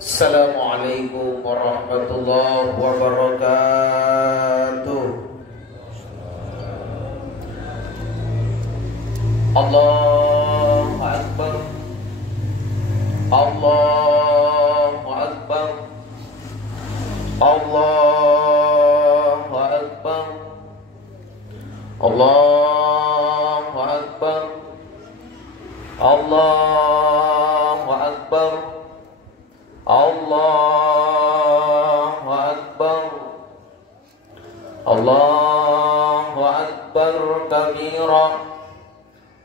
Assalamualaikum warahmatullahi wabarakatuh. Allahu Akbar. Allahu Akbar. Allahu Akbar. Allahu Akbar. Allahu Akbar. Allahu Akbar. Allahu Akbar kabira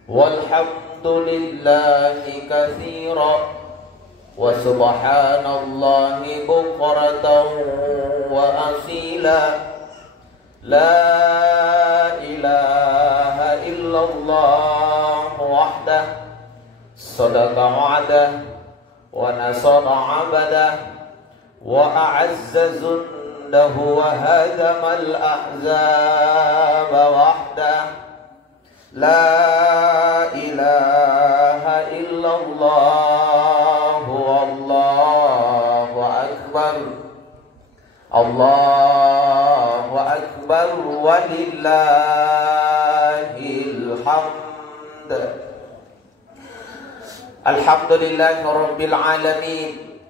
walhamdulillahi katsira wa subhanallahi bukratan wa asila. La ilaha illallah wahdah sadaqa wa'dah wa nasara 'abdah wa a'azza zundahu wa hadama al-ahzaba wahdah. La ilaha illallah wallahu akbar. Allahu akbar walillahil hamd. Alhamdulillahi rabbil alamin.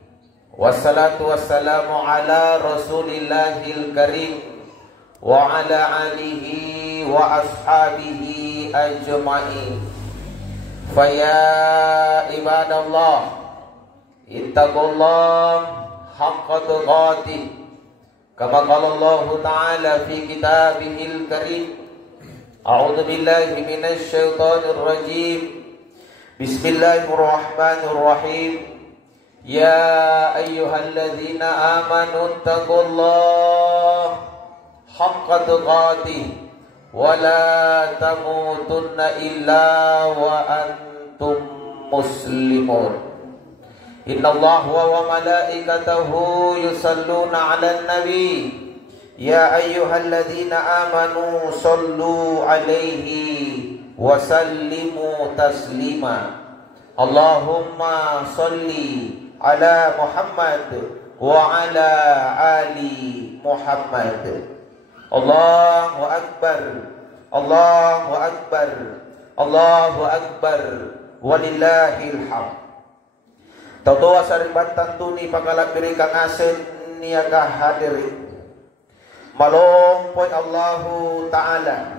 Wassalatu wassalamu ala rasulillahil karim wa ala alihi wa ashabihi ajma'in. Faya ibadallah ittaqullah haqqa tuqatih kama qala Allah ta'ala fi kitabihil karim. A'udzu billahi minasy syaithanir rajim. Bismillahirrahmanirrahim. Ya ayyuhalladzina amanu taqullaha haqqa tuqatih wa la tamutunna illa wa antum muslimun. Innallaha wa malaikatahu yusalluna 'alan nabi. Ya ayyuhalladzina amanu sallu 'alaihi wa sallimu taslima. Allahumma salli ala Muhammad wa ala ali Muhammad. Allahu akbar. Allahu akbar. Allahu akbar walillahil hamd. Tautoa saribatan tuni pangalabiri kang asen niyaga hadiri. Malompoy Allahu ta'ala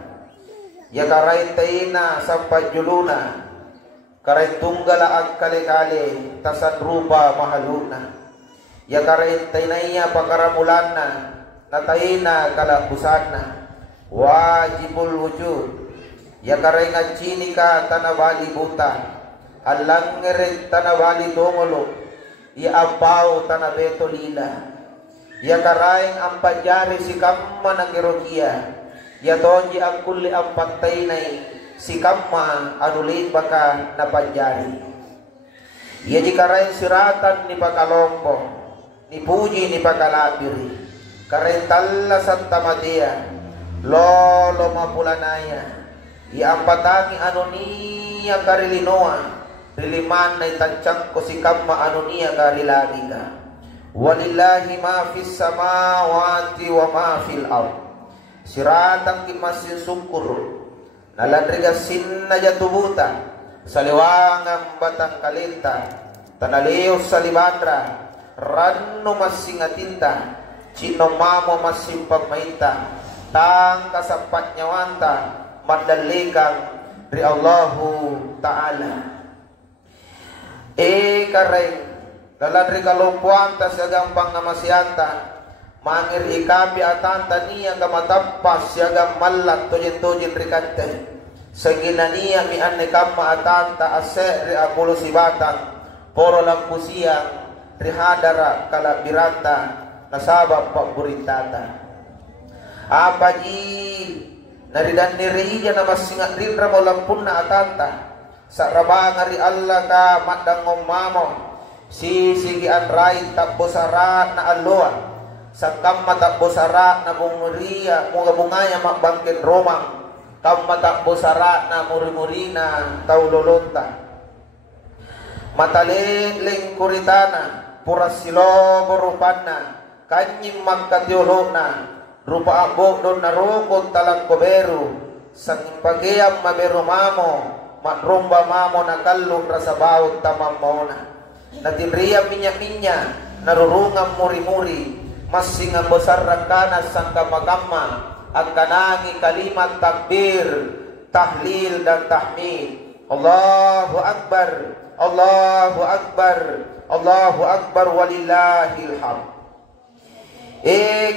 ya karay tayina sampai juluna karay tunggala ag kali-kali tasan rupa mahaluna ya karay taynaya pakaramulana natayina kalabusanna wajibul wujud ya karay ngacini ka tanawali buta alangeret tanawali dongolo ya apaw tanabeto lila ya karay ampajari si kamma nagirogia ya tonji ang kulli ang patay na si kamma anulit baka napanjari. Ya di karain siratan ni pakalompo ni puji ni pakalabiri karain talla Santa Maria lolo mapulanaya ya ang patangi anuniya karilinoa riliman na itansang ko si kamma anuniya karilagika. Walillahi ma fis samawati wa ma fil ardh. Siratang kimasin sungkur nalandrigasin na jatubuta sa liwangang batang kalinta tanalios sa libandra ranno masingatinta chinomamo masimpag mainta tang kasapat nyawanta madaligang ri Allahu ta'ala kareng dalandri kalumpuan tas gampang namasianta mangir ikapi atanta niya kamatappas siaga mallat tujin-tujin rikante sagina niya mi anne kamma atanta ase ri apulo sibatan poro lampusiang rihadara kalabiranta nasabab paburitata apa ji naridan niriya na masingat rinra mo lampun na atanta sa rabanga ri Allah ka madangom mamo sigi anray tapos sarat na alua sa kamata bosara na munguriya mungabungaya makbangkin romang kamata bosara na murimurina taulolonta mataleng kuritana purasilo berupana kanyim magkatiulona rupa abog don narukod talang koberu sang pagiam maberu mamo matrumba mamo nakalong rasabawot tamam mauna natinriya minya-minya narurungang muri-muri masingang besar rangkanas sang kamagama ang kanangi kalimat takbir tahlil dan tahmid Allahu Akbar Allahu Akbar Allahu Akbar walillahil hamd.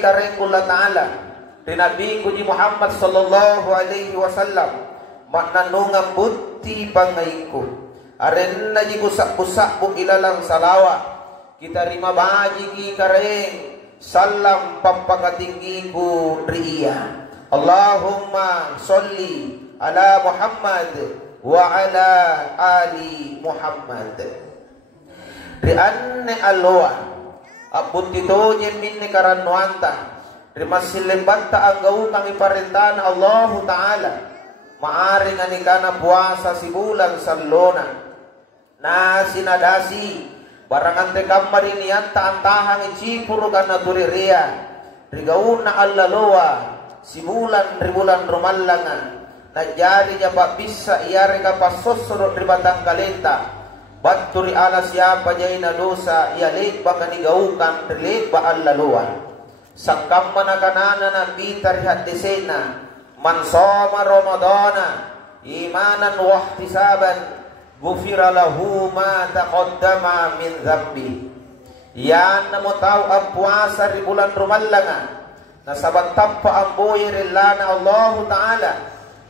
Karengkullah ta'ala Nabi ko di Muhammad sallallahu alaihi wasallam maknanungang buti pangayko aren na di kusak-kusak po ilalang salawa kita rima baji ki kareng salam pampakatinggi ko riya Allahumma salli ala Muhammad wa ala ali Muhammad rianne alwa abut dito yemin ni karanwanta rimasilimbanta ang gawukang iparintan Allah Ta'ala maaring anikana puasa si bulan salona na sinadasi barangante kamari niyanta antahang icipuro ka na tuririya rigaun na allaloa si bulan ribulan rumalangan najari niya pa bisa iyari ka pasosurot ribatang kalenta baturi ala siapa jay na dosa ialik ba kanigaukan rilik ba allaloa Sangkam manakanana na bitar hadisena man soma Ramadana imanan wa ihtisaban gufira lahu ma taqaddama min dhanbi. Yan na mo tao ang puasa ri bulan rumallanga na sabantap pa ang buhay rilana Allah Ta'ala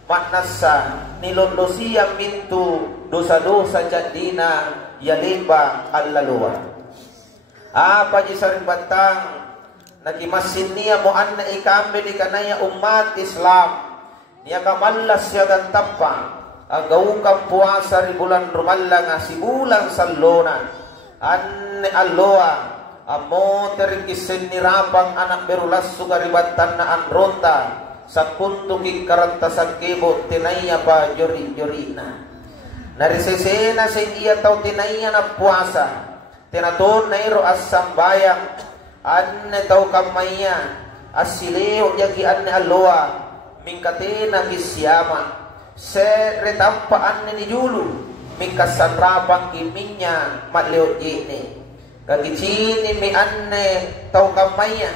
maknasa nilunlusiyang mintu dosa-dosa jadina yaliba allaluwa. Apa di saribantang nagimasin niya mo an na ikambe di kanaya umat Islam niya kamalas siya gantapa ang gawang puasa ri bulan rumallanga si bulan salona an alloa amo terkisin nirapang anak berulas sugaribatan na anronta sa kuntuking karantasan kibot tinaya pa jori-jori na narisesena sa iya tao tinaya na puasa tinaton na iro as sambayang anne tau kamaya asileo yagi anne alloa mingkatena gisyama se retampa anne ni julu mingkasanrapang iminya matleo jine kagicini mi anne tau kamaya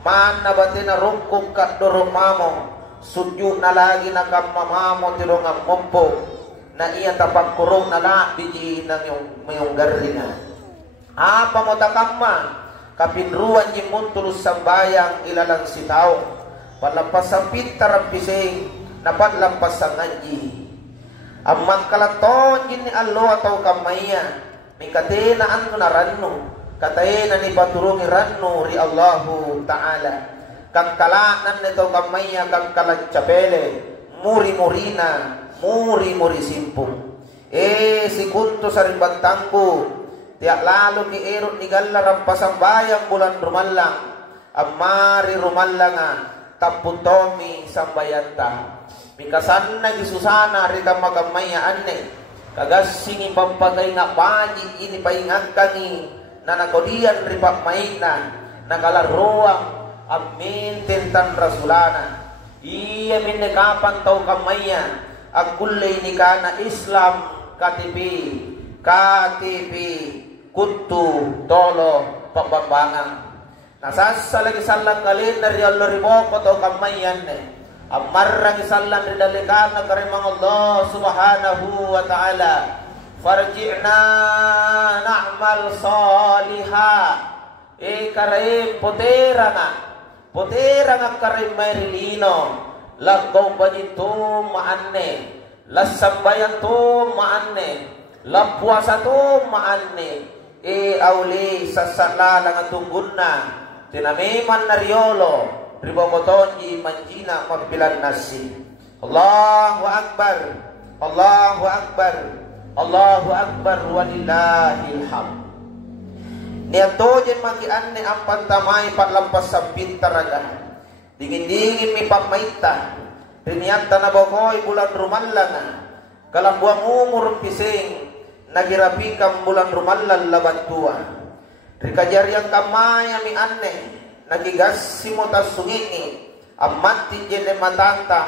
mana batina rungkong ka doromamo sudyo na lagi na kamamamo tirong ang mompo na iya tapagkurong na la biji ng mayong garina apa mo takamma kapinruan yung muntulus sambayang ilalang sitaw palampas ang pintarang pising napatlampas ang anji ang magkalaton yun ni allo ataw kamaya may katena ano na ranno katena ni paturungi ranno ri Allahu Ta'ala kagkalaanan nito kamaya kagkalanchapele muri-murina muri-muri simpong si kunto sa ribantangko tiyak lalo ni erot ni galarang pasambayang bulan rumallang amari rumallanga taputomi sambayanta mikasan na gisusana rika magamaya anne kagasing ipampagay nga panyi ini paingag kani na nagodian ripak maina nagalaruang amin tintan rasulana iya minekapan tau kamaya agkulay ni kana Islam KTP kuntu tolo pambambangan nasasalagi salang kalin dari Allah rimoko to kamayan amarang salang ridalikan na karimang Allah subhanahu wa ta'ala farji'na na'mal saliha karim potera nga karim marilino lagaw ba nito maanne lasambayan to maanne lapuasa to maanne awli sasala lang ang tunggun na tinamiman na riolo ribokotonji manjina magbilan nasi Allahu Akbar Allahu Akbar Allahu Akbar walillahil hamd niyato jen magianne ang pantamay patlampas sa pintaraga dingin-dingin mi pagmaita riniyanta na bakoy bulan rumallanga kalambuang umur pising nagirapi kang bulan rumallan laban tua Rikajar yang kamaya mi anne nagigassi mo tasungini amati jene matanta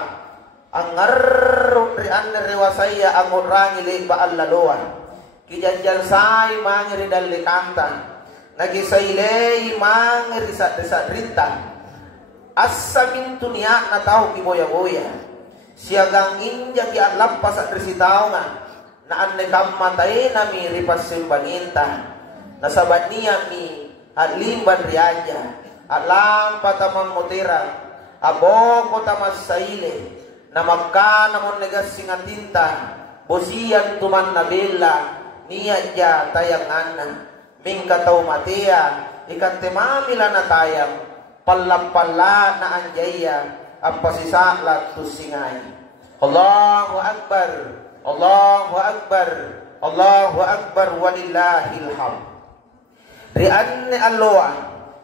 angarro ri anne rewasaya angurangi le ba allaloan kijanjal sai mangiri dalle kanta nagisailei mangiri sa rintan asa mintu niya na tao kiboya-boya siagang inja ki alampas at risitaw nga na anne kamatay na mi ripas simbaninta nasabat niya mi alimban riadya alam patamang mutira aboko tamas saile na magka namon negas singatinta bosiyan tuman na bela niya dya tayangan mingkataw matia ikantemamila na tayang palampala na anjaya ang pasisaklat tusingay. Allahu Akbar, Allahu Akbar, Allahu Akbar, walillahil hamd. Rian ni Alloa,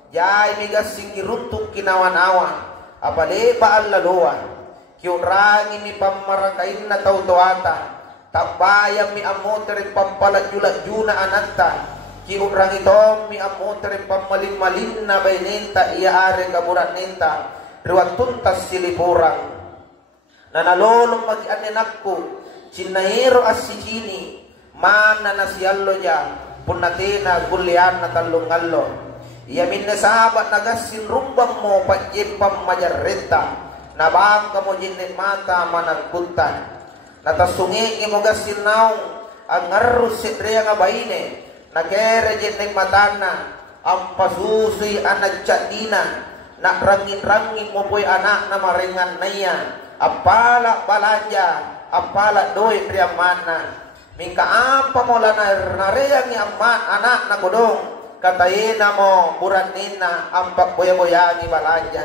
jay migas singiruntuk kinawan-awan, apale pa Allaloa, kiunrangi mi pamarakain na tautuata, tabayang mi amoterin pampalat-yulat-yuna ananta, kiunrang ito mi amoterin pamalim-malim na baynenta iaare kaburat nenta, riwat tuntas silipurang, nanalolong mag-aninakko, sinahiro as si Chini, mana na si Allo dyan, punatina gulian na talungallo yamin na sahabat nagasin rumbang mo pajipam majarrenta nabangka mo jinit mata managkuntan natasungi mo gasin naong ang ngarus sidriya nga baine nakere jinit matana ang pasusuy anag tsadina na rangin-rangin mo po'y anak na maringan na yan apala balanja apala doy priyamana mingka apa mo na nareyang ni amman anak na gudong katayina mo buranina ang pagboya-boya ni balanja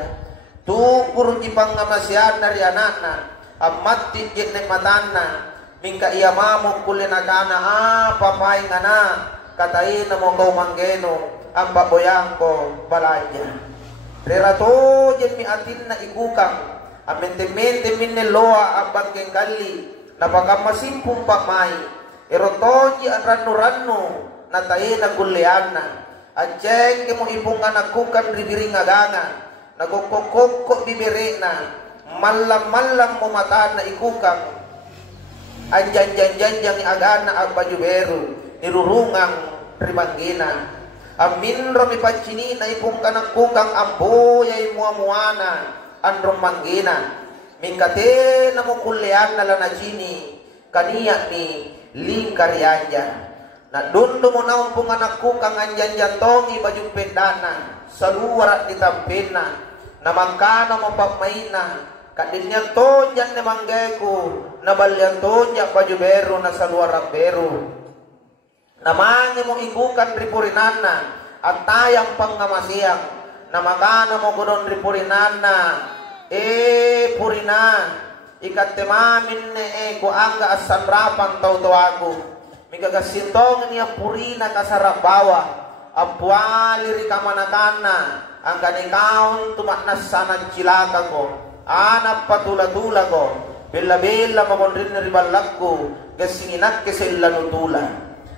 tukur di pangamasyan na ri anak na amat tigit ni matana mingka iya mamong kulinagana papay nga na katayina mo kau manggeno ang baboyang ko balanja rerato jen mi atin na ikukang amente-mente minneloa ang bangkeng kali napakamasimpuong pamay erotoji ang rano-rano na tayo na guliana at jeng mo ipong nagkukan ribiring aganga nagkukukuk bibiri na malam-malam mo mata na ikukang ang jan-jan-jan agana ang bajubero nirurungang rimanggina amin rami pachini na ipong nagkukang amboyay muamuana ang romanggina minkate na mo kulian na lanachini kaniya ni lingkaryanya na dundo mo naon pong anak ko kang anjan jantongi bajung pendana sa luar at ditampina na mangkana mo pagmaina kadinyang tonyak ni manggeko na balyang tonyak bajubero na sa luar ang bero na mangi mo ikukan ripurinana at tayang pangamasiyang na makana mo gudon ripurinana purina ikat temamin ne ko angga asan rapang tau-tawago migagasintongan niya purina kasarabawa apuali ri kamanakana ang kanikaon tumaknas sana cilaka ko anak patula-tula ko bela-bela mamondrin na ribalak ko gasinginak kesela nutula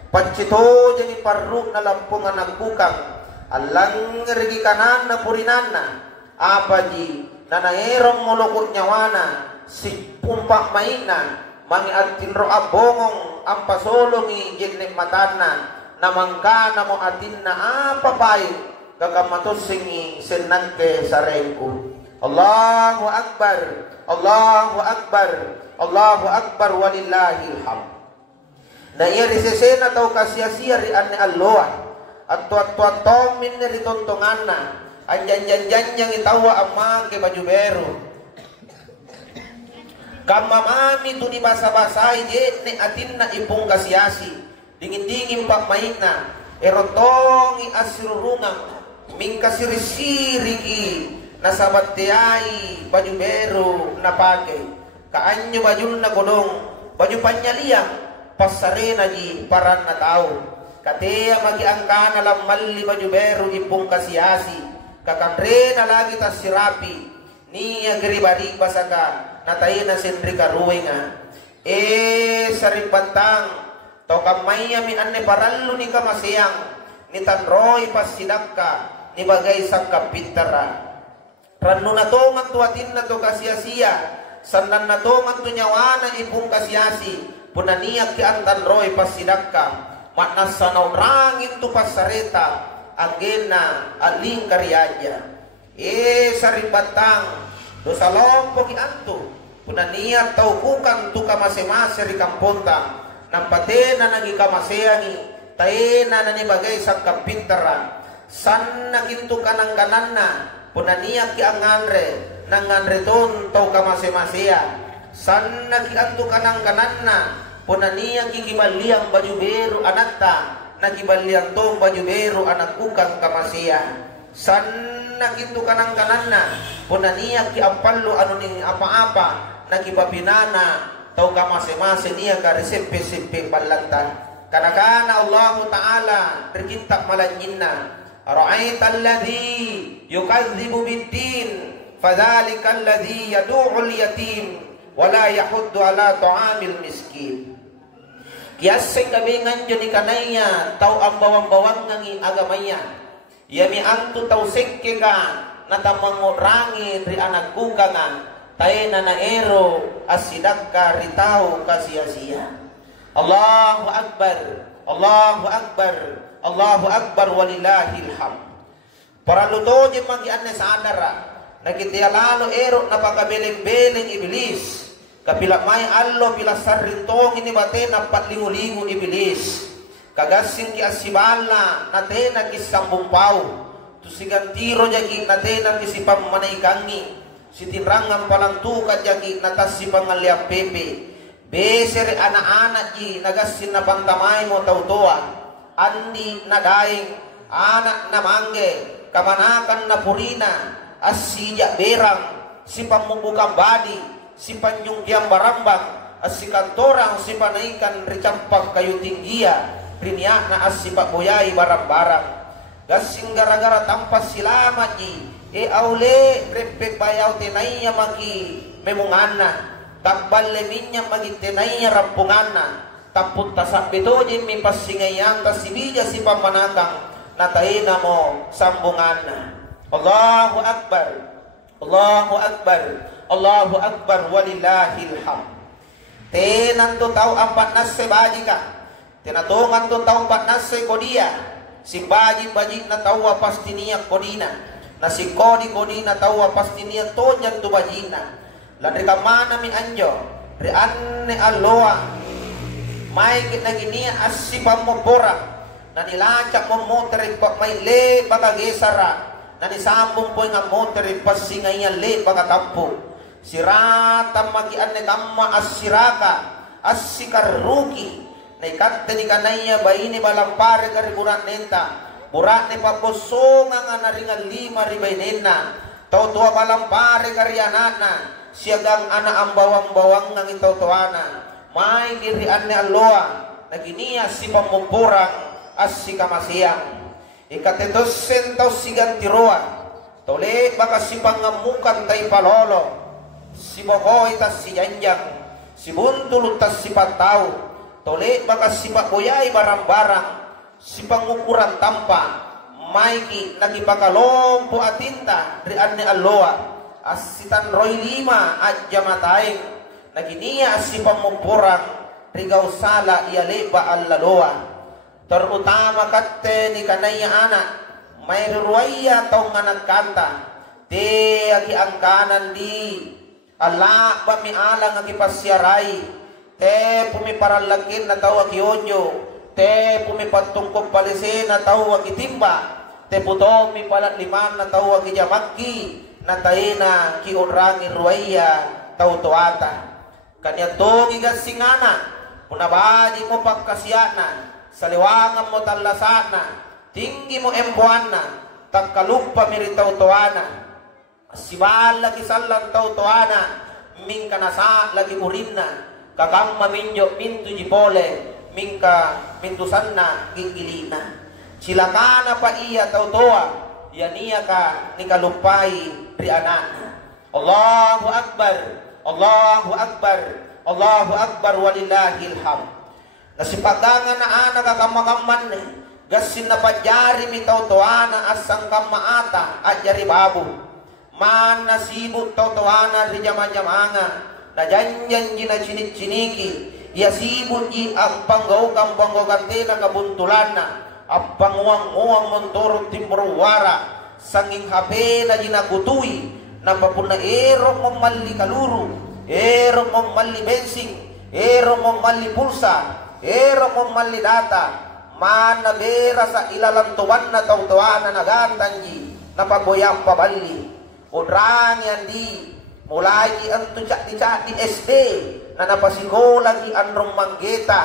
pacito jani parruk na lampungan nagkukang alang rigi kanan na purinana apa ji na naerong mulukot nyawana si pumpak maina mangi atin ro abongong ang pasolongi jennek matana namangka na mo atin na apapay kagamatos-singi senangke sarengku Allahu Akbar Allahu Akbar Allahu Akbar walillahil hamd na iya risesena tau kasya-sya ri anne alloa at tuat-tuat min ri tontongan na anjan-janjan itawa amma ke bajubero kamamami tu di basa-basai je ne atin na ipong kasyasi dingin-dingin pak maina erotongi asirurungang mingkasirisiriki nasabat tiyai baju beru na pake kaanyo baju na godong baju panyaliang pasarena di paran na tao katea magi angkana lamali baju beru ipong kasyasi kakandre na lagi tas sirapi niya geribari basaka natay na sindri karuwe nga sarimbantang to kamay amin anne parallo ni kamasiyang ni tanroy pasidakka ni bagay sakka pintara ranno na to man tuatin na to kasiyasiya sannan na to man to nyawana ipung kasiyasi punaniyak ki ang tanroy pasidakka matnasanaw rangin to pasareta agena aling karyadya saribatang do salong po kianto punaniyak tau kukan to kamasемase ri kamponta nang pate na nagikamaseangi tae na nanibagay sa kapintara san naginto kanang kananna punaniyak ki anganre nanganre ton tau kamasemaseya san nagianto kanang kananna punaniyak ki gibaliang baju beru anatta nagibaliang tong baju beru anak kukang kamaseya san naginto kanang kananna punaniyak ki apallo ano ning apa-apa nagibabinana tau kamasемase niya ka resepe-sepe ballantan Kana Allah Ta'ala terkintak malanyinna Ra'aita alladhi yukadzibu biddin Fadhalika alladhi yadu'ul yatim Wala yahuddu ala ta'amil miskin Kiyaseng kami nganjo ni kanaya Tau ang bawang-bawang ngangi agamaya Yami antu tau sekke ka Natamang rangi ri anak kukangan Tayo na naero asidakka ritao kasiyasiya Allahu Akbar, Allahu Akbar, Allahu Akbar walillahil hamd. Para lutojin magianne sa adara, nagitialalo ero napakabeling-beling iblis. Kapila may allo pila sarrintong ini bate na patlingo-lingo iblis. Kagasing ki asibala nate na kisambong pau. Tusigan tiro jagi nate na kisipam manaikangi. Sitinrangan palang tukat jagi natas si pangaliang pepe. Beser anak-anak ji nagasin na pantamay mo tautuan andi na daing anak na mangge kamanakan na purina asija berang si pamubukang badi si panyungkiang barambang as si kantorang si panaikan ricampak kayu tinggia riniak na as si pakboyay barang-barang gasing gara-gara tampas silamat ji aule repek bayaw tinaya magi memungana takbal leminya magitenaya rampunganna taput tasap bitojin mi pasingayan tasibija si pamanakang nataina mo sambunganna Allahu Akbar Allahu Akbar Allahu Akbar walillahil hamd tenan to tau ampat nas baji ka tinatungan to tau ampat nas kodia si baji na tau pastiniya kodina na si kodi na tau pastiniya tonyan to bajina Ladri kamana mi anjo Ri anne alloa May kinaginia asipam mo bora Nanilacak mo moteri Pak may le bagagesara Nanisambong po nga moteri Pasingayan le bagatampo Sirata magi anne tamma asiraka Asikaruki Naikante ni kanaya Baini balampare kari burak nenta Burak ne papusonga nga naringan 5 ribay nena Tau-tua balampare kari anana siagang anak ang bawang-bawang ng itautuana may dirian ni Alloa naginiya si pamupurang as si kamasiyang ikatetosen tau sigang tiruan tole baka si pangamukan tay palolo si bokoy tas si janjang si buntulot tas si pataw tole baka si pakboyay barang-barang si pangukuran tampa may nagipakalompo atinta rian ni Alloa asitan roy 5 at jamataing naginiya si pamupurang rigaw sala ialeba allaloa terutama katte ni kanaya anak may ruwaya tau nga nagkanta te agi ang kanan di ala ba mi alang agi pasyaray te pumiparalakin na tau agi onyo te pumipatungkog palise na tau agi timba te puto mi palat 5 na tau agi jamaki nataina ki onrangi ruwaya tautuata kanya to gigasingana punabaji mo pagkasyana saliwangan mo talasana tinggi mo embuana tagkalumpa miri tautuana sibal lagi sallang tautuana mingka nasa lagi urinna kakang maminyo mintu jipole mingka mintusanna gigilina silakana pa iya tautua yaniya ka ni kalupay ri anak Allahu Akbar Allahu Akbar Allahu Akbar walillahil hamd nasipagangan na anak kakamakaman Gasin na pajari mi tautuana asang kamaata ajari babu. Man nasibut tautuana di jama-jamanga. Na janjan ji na cinik-ciniki. Ya sibut ji ang panggaw-panggaw tela kabuntulana. Ang panguang-uang menturut timberwara. Sanging hape na ji na kutui. Napapun na erong memali kaluru. Erong memali bensing. Erong memali pulsa. Erong memali data. Mana bera sa ilalantuan na tautuan na nagantanji na pagboyang pabali udrang yan di mulai di ang tucak-ticak di SD na napasikola di anrong manggeta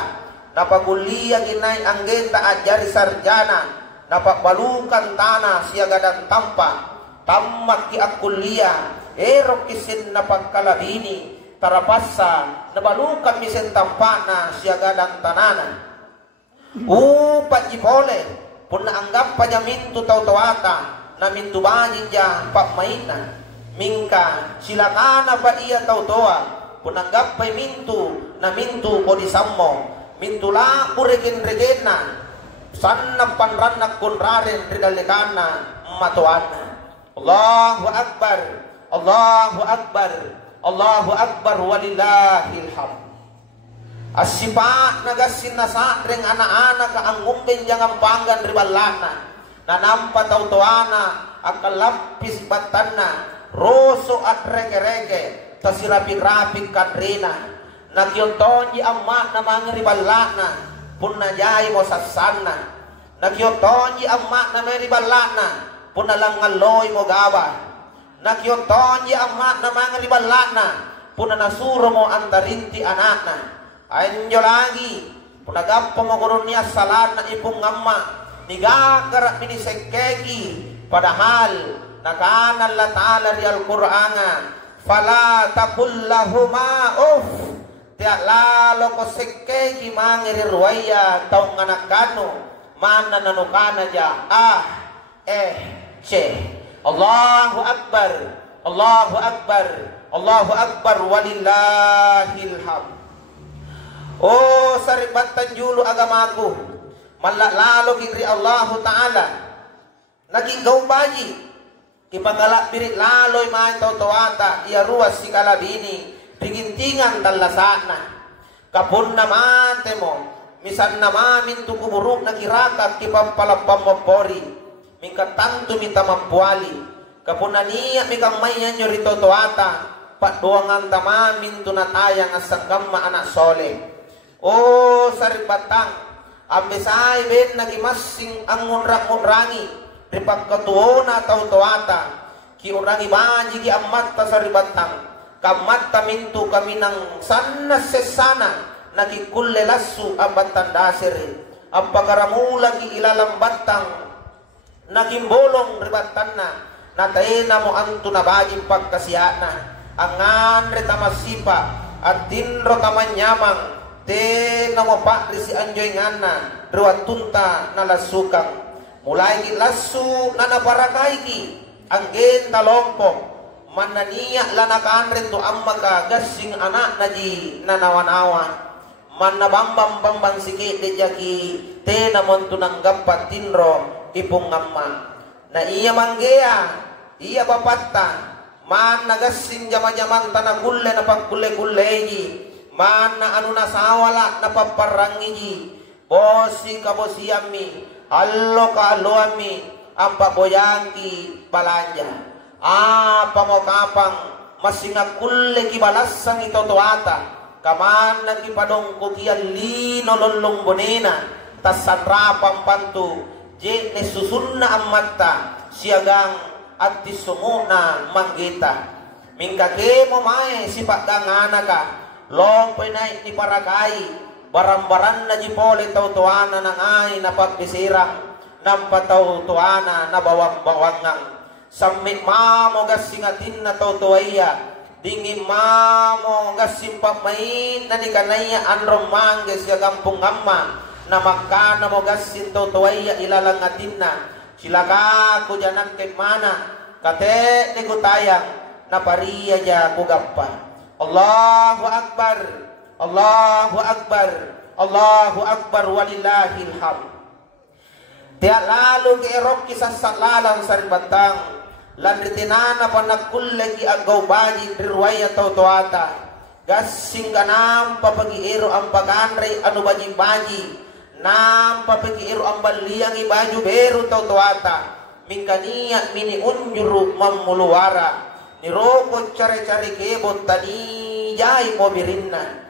na paguliya ginay anggeta ajari sarjana na pabalukan tanah siya gadang tampa tamak ki akuliya erok kisin na pagkalabini tarapasa na balukan misen tampa na siya gadang tanana. Upat jipole pun anggap paja mintu tau-tauata na mintu bani ja pak mainan mingka silakan apa ia tau-toa pun anggap pa mintu na mintu ko disammo mintu la uregen-regena sanna panranak kun raren ridalekana matuana. Allahu akbar, Allahu akbar, Allahu akbar walillahil hamd. Asipa nagasin na sa ring anak-anak ang ngumbin jangan panggan ribalana na nampa tautuana akalapis batana roso at rege-rege tasirapik-rapik kadrina nagyotonji amma na mga ribalana pun na jay mo sasana nagyotonji amma na mga ribalana pun na lang ngaloy mo gawa nagyotonji amma na mga ribalana pun na nasuro mo antarinti anakna. Anjo lagi punagap pamaguron niya salan na ipong ngamma nigagarak minisekeki padahal nakanan latala di Al-Qur'ana fala takullahuma tiak lalo ko sekeki mangirirwaya taong anakano mana nanukana ja Allahu akbar, Allahu akbar, Allahu akbar walillahil hamd. Oh saribatan julu agamaku malalalo kiri Allah Ta'ala naging gawbayi kipagalak birit laloy maay tautuata iya ruas si kalabini rigintingan talasana kapun naman temo misan namamin tu kuburuk na kirakat kipampalapam mapori mingkatanto minta mampuali kapun naniya mikang mayan nyo rito tuata paduangan tamamin tu natayang asang gamma anak soleh. Oh saribatang ambesay ben nagimasing ang ngunrang-ngunrangi di pagkatuona tau-tuata ki urangi baji ki amatta saribatang kamatta mintu kami ng sana sesana nagikulle lasu ambatan dasiri apagaramula ki ilalambatang nagimbolong ribatanna natayena mo antu na baji pagkasiana angan retamasipa at tinro tamanyamang te namo pak risi anjoy ngana ruat tunta nalasukang mulai ki lasu nana parakai ki anggen talompok manania lanakan rento amma ka gasing anak naji nanawan-awan manna bambang sikit dejaki te namon tunang gapat tinro ipung amma na iya manggea iya bapatta man nagasing jama-jaman tanah gulle na paggulle-gulle mana anu nasawala napaparangiji bosi kabosiami allo kaaloami ampa boyangki balanja apa mo kapang masingakulle ki balasang ito tuata kamana ki padong kukian lino lolong bonena tasanrapang pantu je ne susunna amatta siagang at tisumuna manggita mingkake mo mae sipak gangana ka long pinay ni parakai barambaran na jipole tautuana ng ay na pagbisirang ng patautuana na bawang-bawangang samit mamo gasingatin na tautuaya dingin mamo gasimpamain na ni kanaya anrong mangges ya kampung amma na makana mo gasin tautuaya ilalangatin na silaka ko dyan ang kemana kate ni kutayang na pariya dya kugapa. Allahu akbar, Allahu akbar, Allahu akbar walillahil hamd. Tiak lalu ki erok kisah salalang sarin bantang lan ritinana panakul lagi agaw baji riruaya tau toata gasing ganam papagi ero ang paganray anu baji nam papagi ero ang baliang ibaju beru tau toata mingkaniya mini unjuru mamuluwara nirokot cari-cari kebot tani jai mobirinna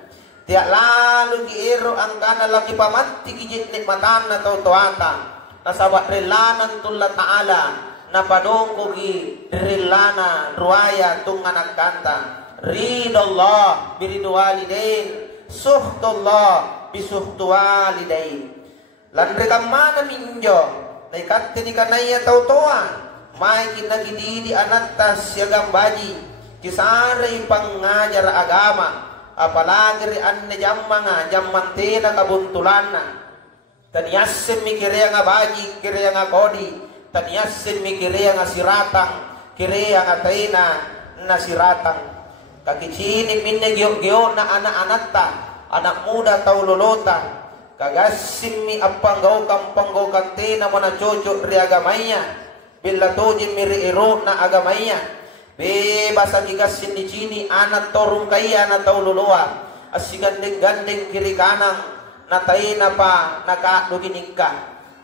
tiak lalu giero ang kana laki pamati kijit nikmatan na tau toata nasabat rilanan tulla ta'ala napadongko gi rilana ruaya tung anak kanta ridallah biridu walidain suhtullah bisuhtu walidain lan rekamana minjo naikatte ni kanaya tau toa mai kinagididi anatas siagam baji kisare pangajar agama apalagi ri anne jammanga jammantena kabuntulana taniyasin mikirya nga baji kirya nga kodi taniyasin mikirya nga siratang kirya nga taina na siratang kakicini minne gyo na anak-anatta anak muda tau lolota kagasim mi apanggaw tina mo na chocho ri agamaya bila tojin miri iro na agamaya bebasa gigasin ni chini anak torung kaya na tau loloa asigandeng-gandeng kiri kanang natay na pa nakaduginig ka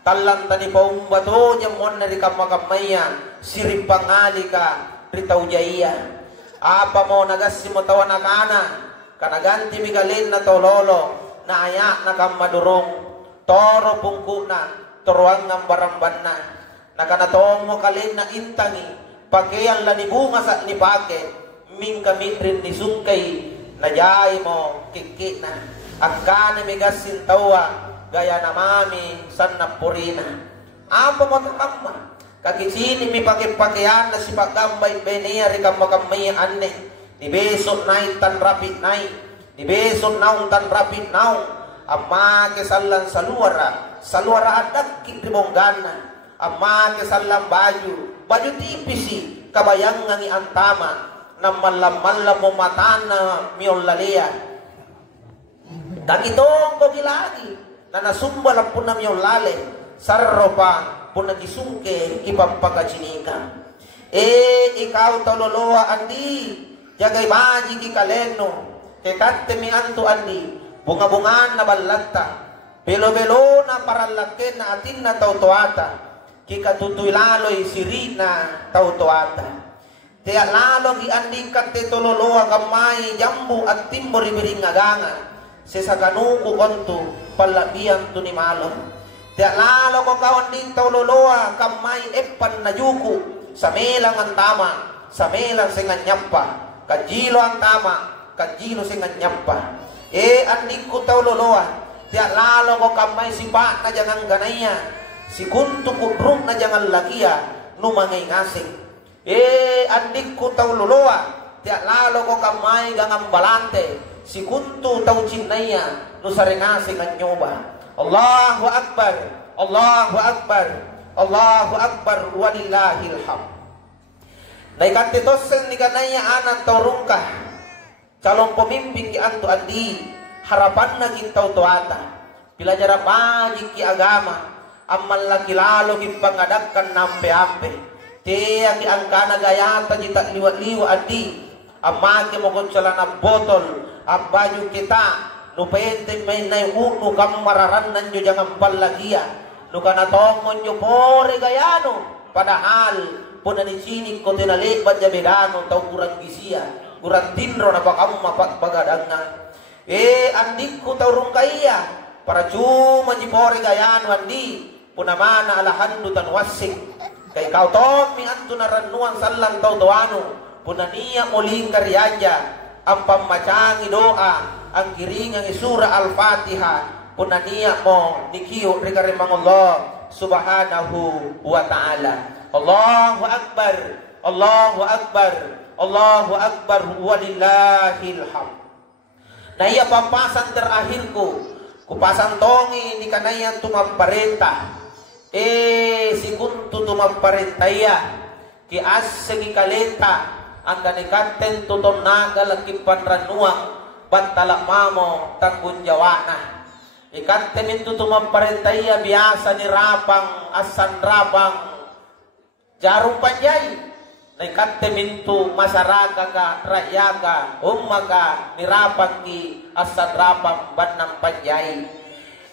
talang tani paumbato jamon na rikakamaya siripangali ka ritaw jaya apa mo nagas mo tawa na kana kanaganti migalin na tololo na aya na kamadurong toro pungku na turuang ng baramban na nakanatong mo kalin na intangi pakiyan la ni bunga sa ni pake ming kamitrin ni sungkay na jay mo kiki na agkana migasin tawa gaya namami sanna purina apa mo takama kakisini mi pakipakyan na si pagambay beniya rikamakambay anne di besok nai tan rapid nai di besok naung tan rapid naung amma kesalan saluara adak kitrimongana amma kesalan baju tipisi kabayangan ni antama na malam-malam mo matana miolalea dan itong kogi lagi na nasumba lang po namin yung lale sarro pa po nagisungke ipampakachinika ikaw tololoa andi jagay baji ki kaleno kay kante mi anto andi bunga-bungan na balagta belo-belo na paralakin na atin na tautuata ki katutoy laloy siri na tautuata tiya lalo gi andi kante tololoa kamay jambu at timbo ribiring agangan sesaganuku kontu palabiang tu ni malon tiak lalo ko kawan din tauloloa kamay epan na yuku sa melang ang tama sa melang singan nyampa kajilo ang tama kajilo singan nyampa andik ko tauloloa tiak lalo ko kamay sipa na jangan ganaya si kuntu kudruk na jangan lakia numangay ngasing andik ko tauloloa tiak lalo ko kamay gangang balante si kuntu tau cinaya nu sarengasing ang nyoba Allahu Akbar Allahu Akbar Allahu Akbar walillahil hamd naikantitosen ni kanaya anak taurungka calon pemimpin ki antu andi harapan na gintau tuata bila jara baji ki agama amal laki lalo ki pangadakkan nampe-ampe tiya ki angkana gayata jita liwat-liwat andi amake mo kon celana botol baju kita nupente may nay uno kam mararanan nyo jangan palagia nukana tongon nyo pore gayano padahal puna ni sini ko tinalik ba jabedano tau kurang gisia kurang tinro na bakam mapagbagadang na andik ko tau rungkaiya para cuma ji pore gayano andi puna mana alahandu tan wasik kay kau tong mi antu naranuan sallang tau doano puna niya muling karyanya ang pamacangi doa ang kiringang isura al-Fatiha punaniya mo nikiyo rikarimang Allah subhanahu wa ta'ala Allahu Akbar Allahu Akbar Allahu Akbar walillahil hamd na iya pampasan terakhir ko kupasan tongi ni kanayan tumamparenta si kuntu tumamparentaya ki asegi kalenta ang kanikaten tutom nagal at kipanranuang bantalak mamo tanggun jawana ikan temin tutumang parentaya biasa ni rapang asan rabang jarum panjai naikatte mintu masyarakat ka rakyat ka ummaga nirapang ki asan rabang banang panjai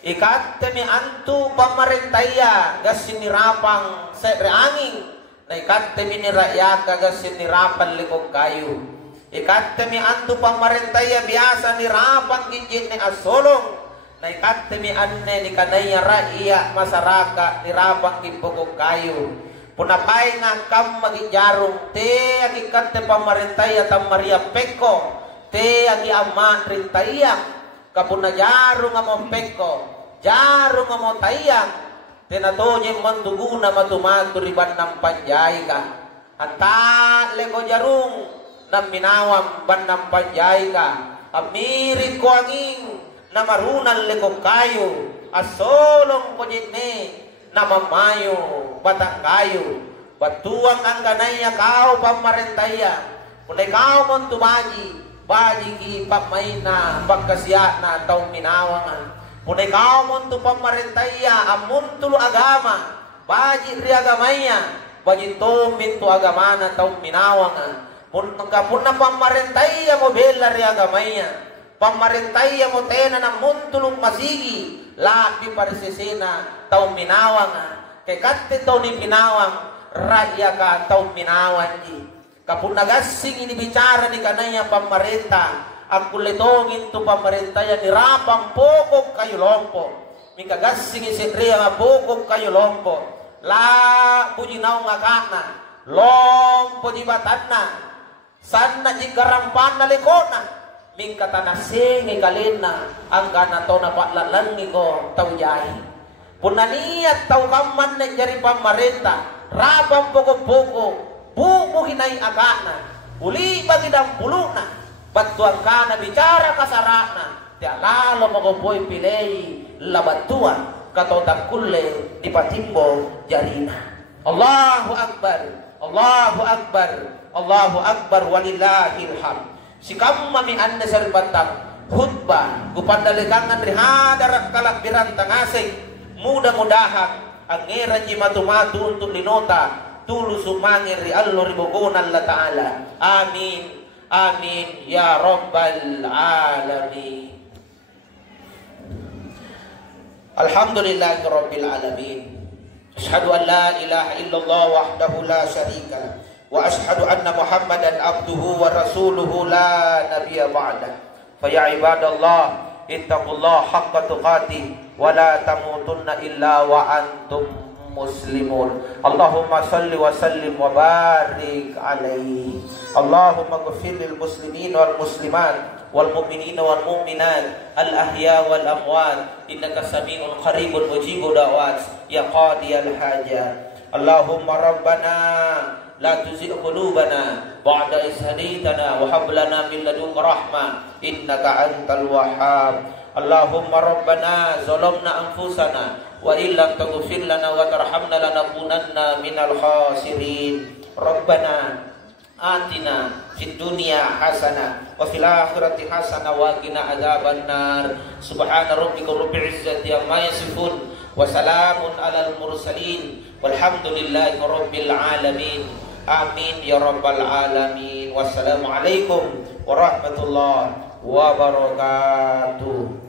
ikatte mi antu pamarentaya gasin nirapang sa reanging naikatte mi ni rakyat ka gasin nirapan likog kayo ikatte mi antu pamarentaya biasa nirapang gijin ni asolong naikatte mi anne ni kanaya rakyat masyarakat nirapang kipogog kayo punapay nga kam magijarong te agikatte pamarentaya tam Maria Peko te agi ama rintaya kapuna jarong amo Peko jarong amo tayang te natonye manduguna matumatu riban ng panjay ka anta lego jarong nam minawam ban ng panjay ka amirit ko anging na marunan lego kayo asolong ko jitne namamayo batang kayo batuang ang ganaya kao pamarentaya kunay kao mon tumaji baji ki pamaina pagkasya na taong minawangan kunay kao mon tu pamarentaya amun tulo agama baji ri agamaya baji tombin tu agama na taong minawangan pun na pamarentaya mo bela ri agamaya pamarentaya mo tena na muntulong masigi labi parisisina taong minawang kay katte taong ni pinawang raya ka taong minawan di kapun nagasing ini bicara ni kanaya pamarenta ang kulitongin to pamarenta ya nirapang pokok kayo lompo mikagasing isidriya nga pokok kayo lompo la pujinaw nga kana lompo di batana sana di garampan na likona ming katanasing ikalina ang ganato na patlalangi ko tawyay punaniyat taw kaman na jari pamarenta rabang poko-poko buko hinay agana uli bagidang puluna batuang ka na bicara kasarana tiya lalo magupoy pilay labatuan katotang kulle di patimbo jarina Allahu Akbar Allahu Akbar Allahu Akbar walillahil hamd si kamma mi anna sa bantang khutbah gupandalikangan rihadar kalakbiran tangasing mudah-mudahan ang ngeran ji matu-matu untuk linota tulu sumangir ri allo ribugunan la ta'ala amin amin ya rabbal alamin alhamdulillahi rabbil alamin asyhadu an la ilaha illallah wahdahu la syarika lah wa ashhadu anna Muhammadan abduhu wa rasuluhu la nabiyya ba'dah fa ya ibadallah ittaqullaha haqqa tuqatih wa la tamutunna illa wa antum muslimun Allahumma salli wa sallim wa barik alaihi Allahumma ighfir lil muslimin wal muslimat wal mu'minina wal mu'minat al ahya wal amwat innaka samiun qaribun mujibud da'wat ya qadiyal hajat Allahumma rabbana لا تزغ قلوبنا بعد إذ هديتنا وهب لنا من لدنك رحمة إنك أنت الوهاب اللهم ربنا ظلمنا أنفسنا وإن لم تغفر لنا وترحمنا لنكونن من الخاسرين ربنا آتنا في الدنيا حسنة وفي الآخرة حسنة وقنا عذاب النار سبحان ربك رب العزة عما يصفون وسلام على المرسلين والحمد لله رب العالمين Amin ya rabbal alamin. Wassalamualaikum warahmatullahi wabarakatuh.